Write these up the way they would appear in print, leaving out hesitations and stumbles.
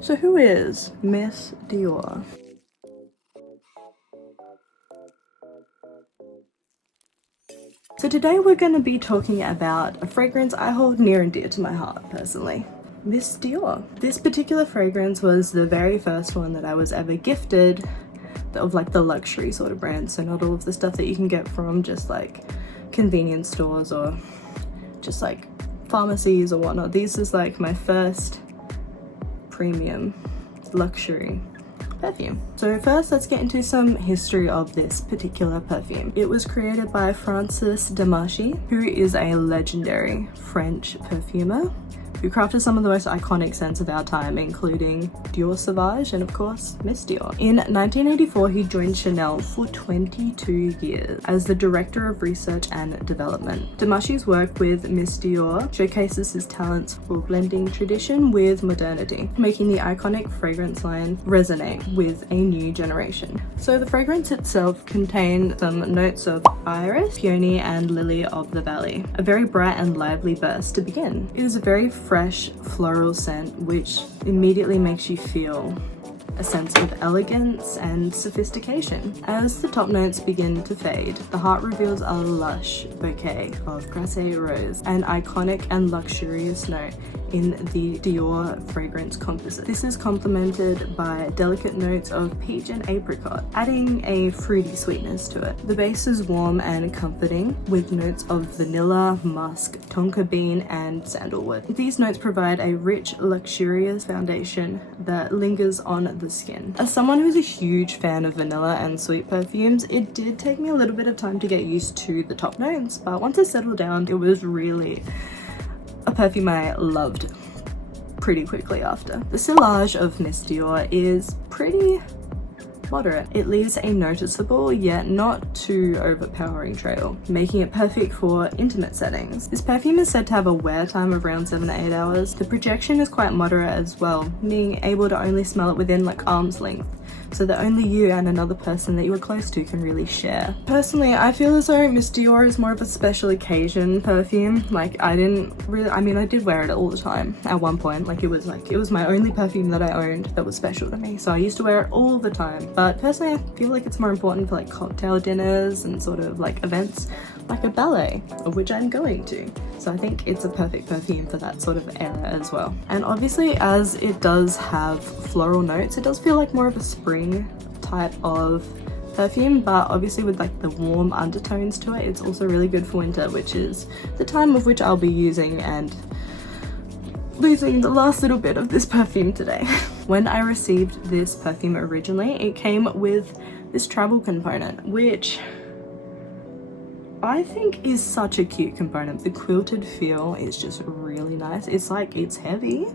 So who is Miss Dior? So today we're going to be talking about a fragrance I hold near and dear to my heart personally. Miss Dior. This particular fragrance was the very first one that I was ever gifted of like the luxury sort of brand. So not all of the stuff that you can get from just like convenience stores or just like pharmacies or whatnot. This is like my first premium luxury perfume. So first, let's get into some history of this particular perfume. It was created by Francis Demarchi, who is a legendary French perfumer who crafted some of the most iconic scents of our time, including Dior Sauvage and of course Miss Dior. In 1984, he joined Chanel for 22 years as the Director of Research and Development. Demarchi's work with Miss Dior showcases his talents for blending tradition with modernity, making the iconic fragrance line resonate with a new generation. So the fragrance itself contained some notes of iris, peony and lily of the valley, a very bright and lively burst to begin. It is a very fresh floral scent which immediately makes you feel a sense of elegance and sophistication. As the top notes begin to fade, the heart reveals a lush bouquet of grassy rose, an iconic and luxurious note in the Dior fragrance composite. This is complemented by delicate notes of peach and apricot, adding a fruity sweetness to it. The base is warm and comforting with notes of vanilla, musk, tonka bean and sandalwood. These notes provide a rich, luxurious foundation that lingers on the skin. As someone who's a huge fan of vanilla and sweet perfumes, it did take me a little bit of time to get used to the top notes, but once I settled down, it was really a perfume I loved pretty quickly after. The sillage of Miss Dior is pretty moderate. It leaves a noticeable yet not too overpowering trail, making it perfect for intimate settings. This perfume is said to have a wear time of around 7 to 8 hours. The projection is quite moderate as well, being able to only smell it within like arm's length, so that only you and another person that you are close to can really share. Personally, I feel as though Miss Dior is more of a special occasion perfume. Like I did wear it all the time at one point. Like it was my only perfume that I owned that was special to me. So I used to wear it all the time. But personally, I feel like it's more important for like cocktail dinners and sort of like events like a ballet, of which I'm going to. So I think it's a perfect perfume for that sort of era as well. And obviously, as it does have floral notes, it does feel like more of a spring type of perfume, but obviously with like the warm undertones to it, it's also really good for winter, which is the time of which I'll be using and losing the last little bit of this perfume today. When I received this perfume originally, it came with this travel component, which I think is such a cute component. The quilted feel is just really nice. It's heavy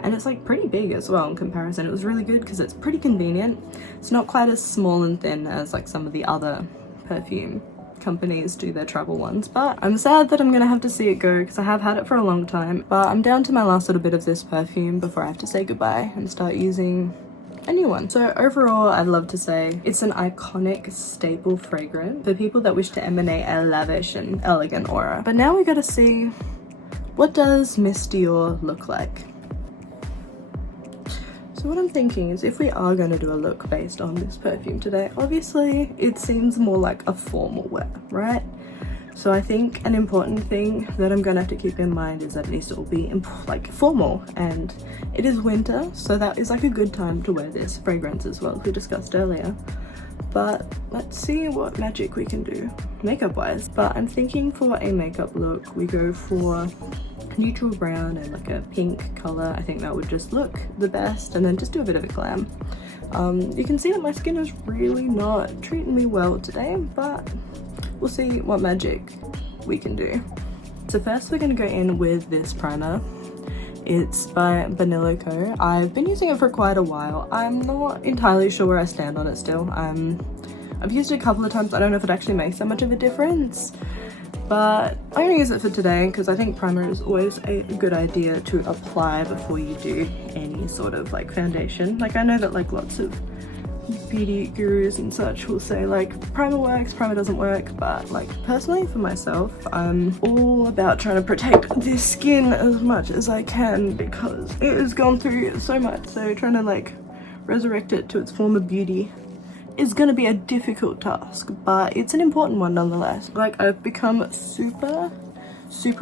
and it's like pretty big as well in comparison. It was really good because it's pretty convenient. It's not quite as small and thin as like some of the other perfume companies do their travel ones, but I'm sad that I'm gonna have to see it go because I have had it for a long time. But I'm down to my last little bit of this perfume before I have to say goodbye and start using a new one. So overall, I'd love to say it's an iconic staple fragrance for people that wish to emanate a lavish and elegant aura. But now we gotta see, what does Miss Dior look like? So what I'm thinking is, if we are going to do a look based on this perfume today, obviously it seems more like a formal wear, right? So I think an important thing that I'm going to have to keep in mind is that it needs to all be like formal, and it is winter, so that is like a good time to wear this fragrance as well, as we discussed earlier. But let's see what magic we can do makeup wise. But I'm thinking for a makeup look, we go for neutral brown and like a pink color. I think that would just look the best, and then just do a bit of a glam. You can see that my skin is really not treating me well today, but we'll see what magic we can do. So first we're going to go in with this primer. It's by Vanilla Co. I've been using it for quite a while. I'm not entirely sure where I stand on it still. I've used it a couple of times. I don't know if it actually makes that much of a difference, but I'm gonna use it for today because I think primer is always a good idea to apply before you do any sort of like foundation. Like I know that like lots of beauty gurus and such will say like primer works, primer doesn't work, but like personally for myself, I'm all about trying to protect this skin as much as I can because it has gone through so much. So trying to like resurrect it to its former beauty is going to be a difficult task, but it's an important one nonetheless. Like I've become super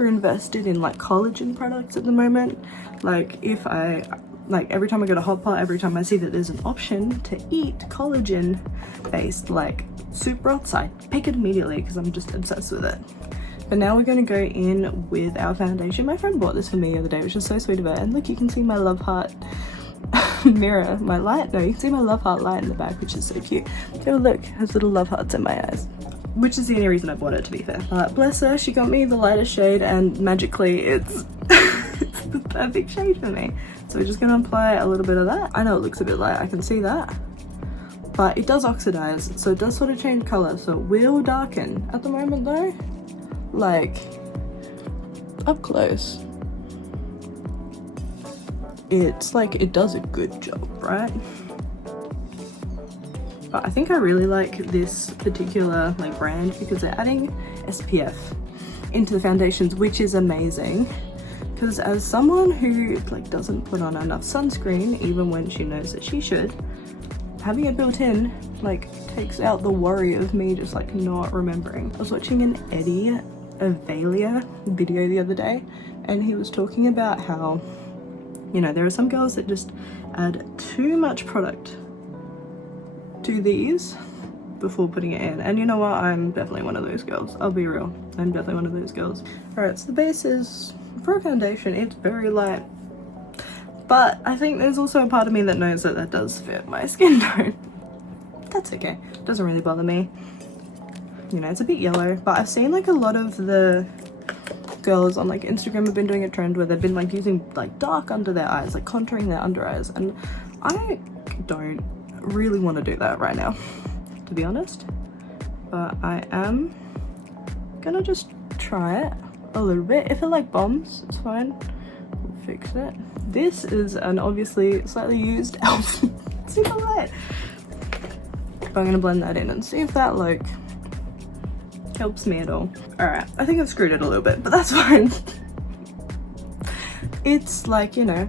invested in like collagen products at the moment. Like every time I go to Hot Pot, every time I see that there's an option to eat collagen based like soup broths, I pick it immediately because I'm just obsessed with it. But now we're going to go in with our foundation. My friend bought this for me the other day, which is so sweet of her. And look, you can see my love heart mirror, my light. No, you can see my love heart light in the back, which is so cute. Oh look, it has little love hearts in my eyes, which is the only reason I bought it, to be fair. But bless her, she got me the lightest shade and magically it's it's the perfect shade for me. So we're just going to apply a little bit of that. I know it looks a bit light, I can see that, but it does oxidize, so it does sort of change color, so it will darken. At the moment though, like up close, it's like it does a good job, right? But I think I really like this particular like brand because they're adding SPF into the foundations, which is amazing. Because as someone who like doesn't put on enough sunscreen even when she knows that she should, having it built in like takes out the worry of me just like not remembering. I was watching an Eddie Avalia video the other day and he was talking about how, you know, there are some girls that just add too much product to these before putting it in, and you know what, I'm definitely one of those girls. I'll be real, I'm definitely one of those girls. Alright, so the base is, for a foundation, it's very light, but I think there's also a part of me that knows that that does fit my skin tone. That's okay, doesn't really bother me. You know, it's a bit yellow, but I've seen like a lot of the girls on like Instagram have been doing a trend where they've been like using like dark under their eyes, like contouring their under eyes, and I don't really want to do that right now, to be honest, but I am gonna just try it a little bit. If it like bombs, it's fine, we'll fix it. This is an obviously slightly used e.l.f. super light, but I'm gonna blend that in and see if that like helps me at all. Alright, I think I've screwed it a little bit, but that's fine. It's like, you know,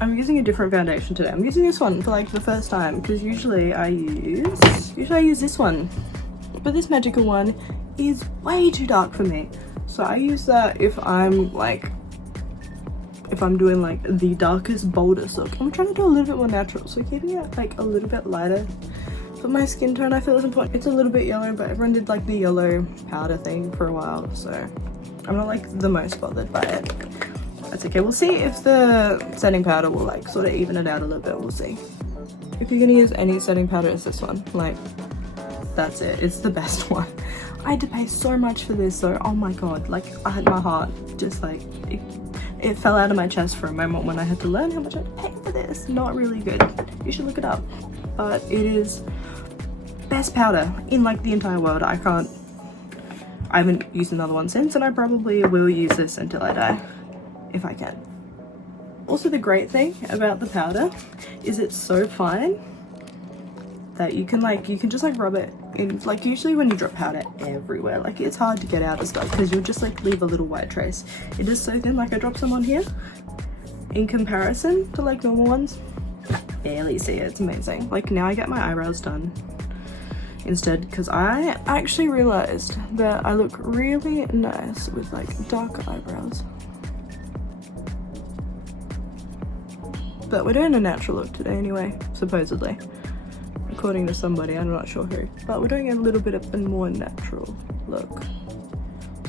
I'm using a different foundation today. I'm using this one for like the first time because usually I use this one, but this magical one is way too dark for me. So I use that if I'm doing like the darkest, boldest look. I'm trying to do a little bit more natural, so keeping it like a little bit lighter. But my skin tone I feel is important. It's a little bit yellow, but everyone did like the yellow powder thing for a while, so I'm not like the most bothered by it. That's okay. We'll see if the setting powder will like sort of even it out a little bit. We'll see. If you're gonna use any setting powder, it's this one. Like, that's it. It's the best one. I had to pay so much for this, so oh my god, like I had my heart just like it fell out of my chest for a moment when I had to learn how much I had to pay for this. Not really good. You should look it up. But it is best powder in like the entire world. I haven't used another one since, and I probably will use this until I die, if I can. Also, the great thing about the powder is it's so fine that you can just like rub it in. Like usually when you drop powder everywhere, like it's hard to get out of stuff because you'll just like leave a little white trace. It is so thin, like I dropped some on here in comparison to like normal ones. Barely see it. It's amazing. Like now I get my eyebrows done instead because I actually realized that I look really nice with like dark eyebrows. But we're doing a natural look today anyway, supposedly, according to somebody, I'm not sure who, but we're doing a little bit of a more natural look,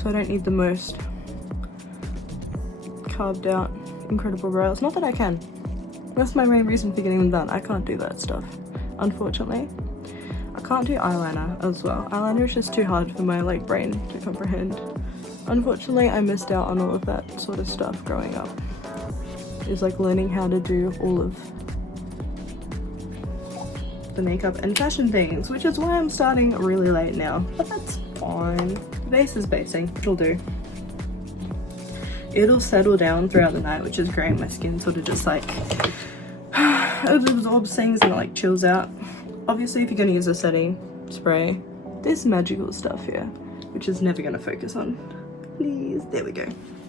so I don't need the most carved out incredible brows. Not that I can. That's my main reason for getting them done. I can't do that stuff, unfortunately. I can't do eyeliner as well. Eyeliner is just too hard for my like brain to comprehend. Unfortunately, I missed out on all of that sort of stuff growing up. Is like learning how to do all of the makeup and fashion things, which is why I'm starting really late now, but that's fine. Base is basing, it'll do. It'll settle down throughout the night, which is great. My skin sort of just like it absorbs things and it like chills out. Obviously, if you're gonna use a setting spray, this magical stuff here, which is never gonna focus on. Please, there we go.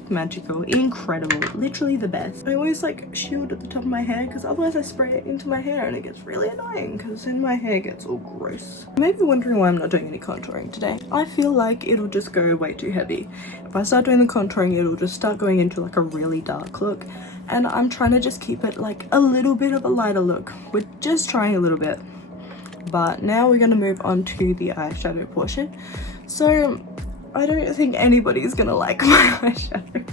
Magical, incredible, literally the best. I always like shield at the top of my hair because otherwise I spray it into my hair and it gets really annoying because then my hair gets all gross. You may be wondering why I'm not doing any contouring today. I feel like it'll just go way too heavy. If I start doing the contouring, it'll just start going into like a really dark look, and I'm trying to just keep it like a little bit of a lighter look. We're just trying a little bit. But now we're gonna move on to the eyeshadow portion. So I don't think anybody's gonna like my eyeshadow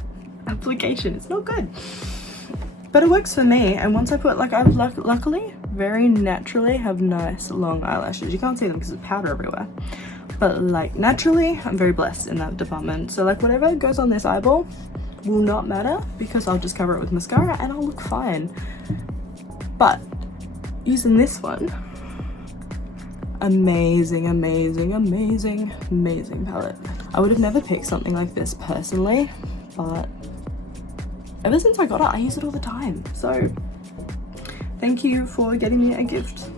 application. It's not good, but it works for me. And once I put like, I've luckily very naturally have nice long eyelashes. You can't see them because there's powder everywhere, but like naturally I'm very blessed in that department. So like whatever goes on this eyeball will not matter because I'll just cover it with mascara and I'll look fine. But using this one, amazing, amazing, amazing, amazing palette. I would have never picked something like this personally, but ever since I got it, I use it all the time. So thank you for getting me a gift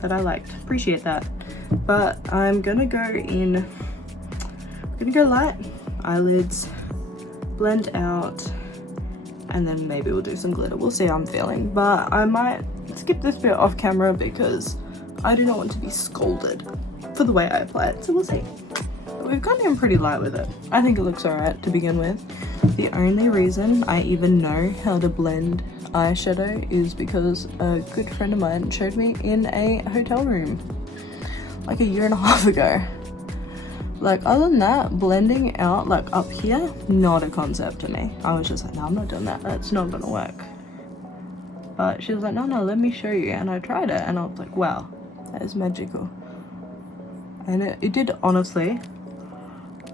that I liked. Appreciate that. But I'm gonna go light, eyelids, blend out, and then maybe we'll do some glitter. We'll see how I'm feeling. But I might skip this bit off camera because I do not want to be scolded for the way I apply it, so we'll see. We've gone in pretty light with it. I think it looks alright to begin with. The only reason I even know how to blend eyeshadow is because a good friend of mine showed me in a hotel room like a year and a half ago. Like other than that, blending out like up here, not a concept to me. I was just like, no, I'm not doing that. That's not gonna work. But she was like, no, let me show you. And I tried it and I was like, wow, that is magical. And it did, honestly,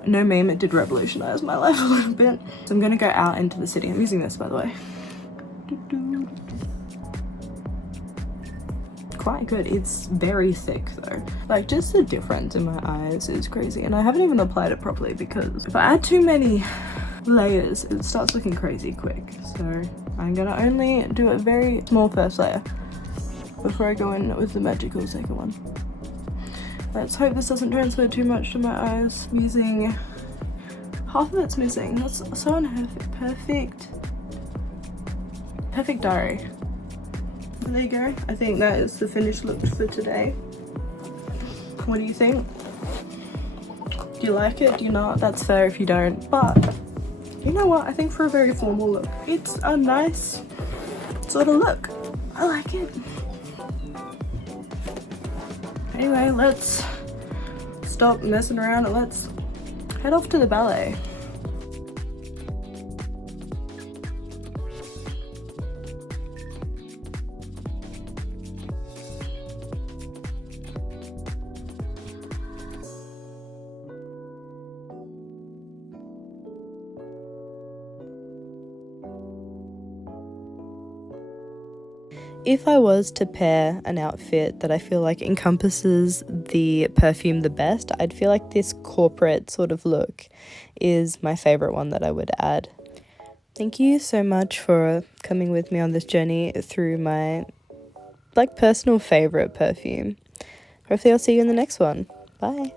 no meme, it did revolutionize my life a little bit. So I'm gonna go out into the city. I'm using this, by the way. Quite good. It's very thick though. Like just the difference in my eyes is crazy. And I haven't even applied it properly because if I add too many layers, it starts looking crazy quick. So I'm gonna only do a very small first layer before I go in with the magical second one. Let's hope this doesn't transfer too much to my eyes. I'm using half of it's missing. That's so unperfect. Perfect diary. There you go. I think that is the finished look for today. What do you think? Do you like it? Do you not? That's fair if you don't. But you know what? I think for a very formal look, it's a nice sort of look. I like it. Anyway, let's stop messing around and let's head off to the ballet. If I was to pair an outfit that I feel like encompasses the perfume the best, I'd feel like this corporate sort of look is my favorite one that I would add. Thank you so much for coming with me on this journey through my personal favorite perfume. Hopefully I'll see you in the next one. Bye.